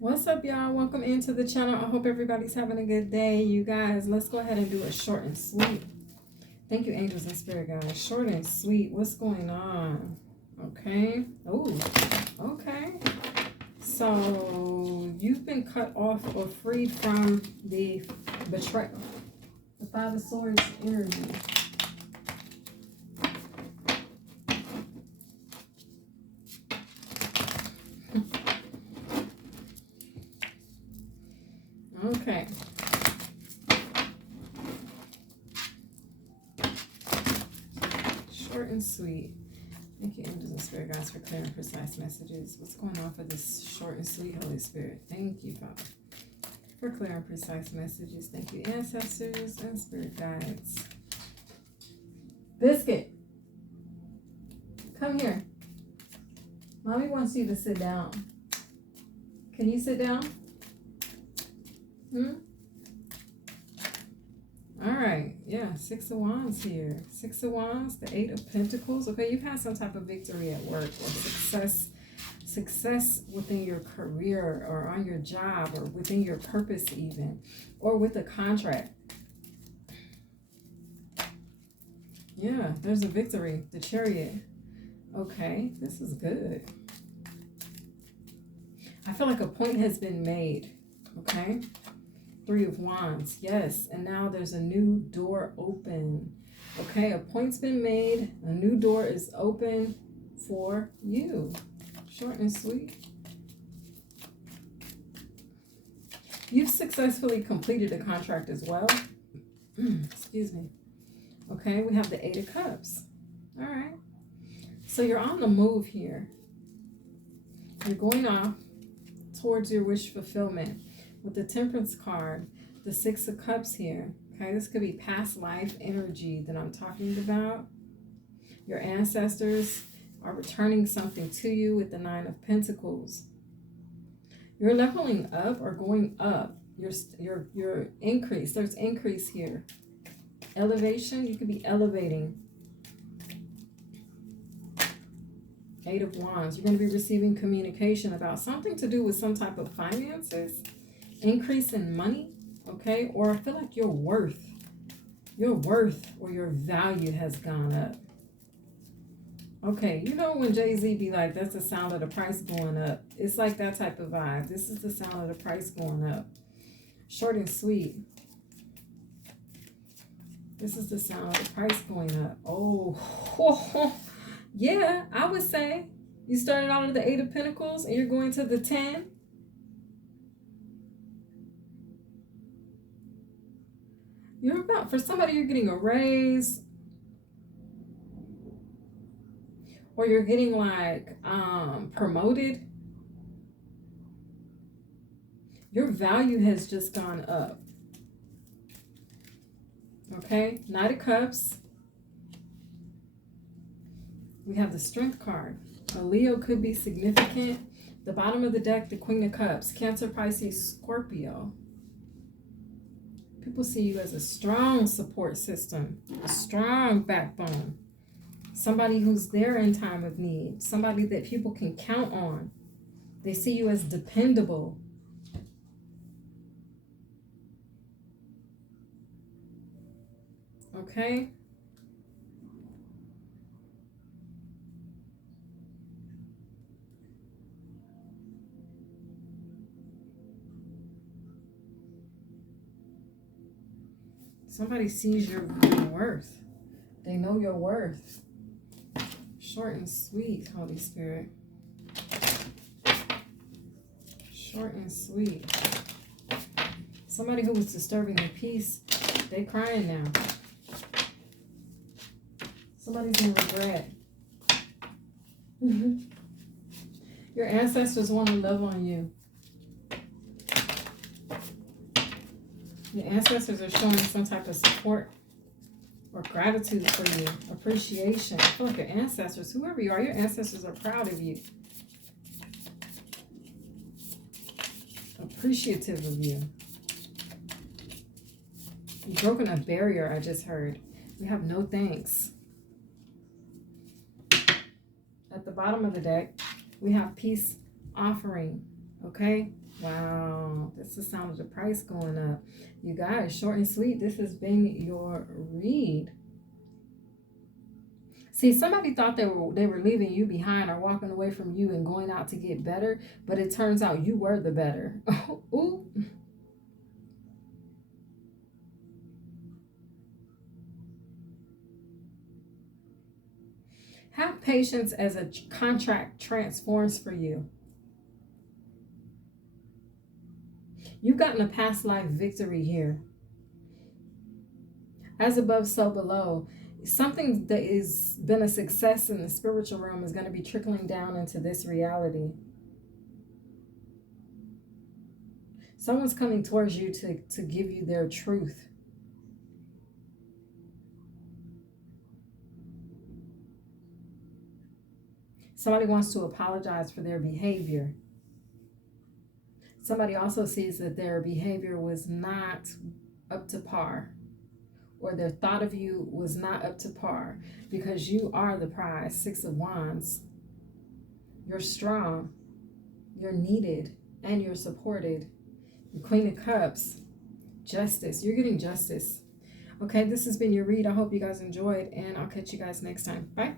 What's up, y'all? Welcome into the channel. I hope everybody's having a good day. You guys, let's go ahead and do a short and sweet. Thank you, angels and spirit guys. Short and sweet. What's going on? Okay. Oh, okay. So you've been cut off or freed from the betrayal. The Five of Swords energy. Okay. Short and sweet. Thank you, angels and spirit guides, for clear and precise messages. What's going on for this short and sweet, Holy Spirit? Thank you, Father, for clear and precise messages. Thank you, ancestors and spirit guides. Biscuit, come here. Mommy wants you to sit down. Can you sit down? All right, yeah, Six of Wands here. Six of Wands, the Eight of Pentacles. Okay, you've had some type of victory at work or success within your career or on your job or within your purpose even, or with a contract. Yeah, there's a victory, the Chariot. Okay, this is good. I feel like a point has been made, okay? Three of Wands, yes, and now there's a new door open. Okay, a point's been made, a new door is open for you. Short and sweet. You've successfully completed a contract as well. Excuse me. Okay, we have the Eight of Cups. All right. So you're on the move here. You're going off towards your wish fulfillment. With the Temperance card, the Six of Cups here. Okay, this could be past life energy that I'm talking about. Your ancestors are returning something to you with the Nine of Pentacles. You're leveling up or going up. Your increase. There's increase here. Elevation, you could be elevating. Eight of Wands, you're going to be receiving communication about something to do with some type of finances, increase in money, okay? Or I feel like your worth or your value has gone up. Okay, you know when Jay-Z be like, that's the sound of the price going up. It's like that type of vibe. This is the sound of the price going up. Short and sweet. This is the sound of the price going up. Oh, yeah, I would say you started out at the Eight of Pentacles and you're going to the 10. You're about, for somebody, you're getting a raise, or you're getting like promoted. Your value has just gone up. Okay, Knight of Cups. We have the Strength card. A Leo could be significant. The bottom of the deck, the Queen of Cups. Cancer, Pisces, Scorpio. People see you as a strong support system, a strong backbone. Somebody who's there in time of need. Somebody that people can count on. They see you as dependable. Okay? Somebody sees your worth. They know your worth. Short and sweet, Holy Spirit. Short and sweet. Somebody who was disturbing the peace, they crying now. Somebody's in regret. Your ancestors want to love on you. Your ancestors are showing some type of support or gratitude for you, appreciation. I feel like your ancestors, whoever you are, your ancestors are proud of you, appreciative of you. You've broken a barrier, I just heard. You have no thanks. At the bottom of the deck, we have peace offering. Okay. Wow. That's the sound of the price going up. You guys, short and sweet, this has been your read. See, somebody thought they were leaving you behind or walking away from you and going out to get better, but it turns out you were the better. Ooh. Have patience as a contract transforms for you. You've gotten a past life victory here. As above, so below. Something that has been a success in the spiritual realm is going to be trickling down into this reality. Someone's coming towards you to give you their truth. Somebody wants to apologize for their behavior. Somebody also sees that their behavior was not up to par, or their thought of you was not up to par, because you are the prize. Six of Wands. You're strong, you're needed, and you're supported. The Queen of Cups. Justice. You're getting justice. Okay, this has been your read. I hope you guys enjoyed, and I'll catch you guys next time. Bye.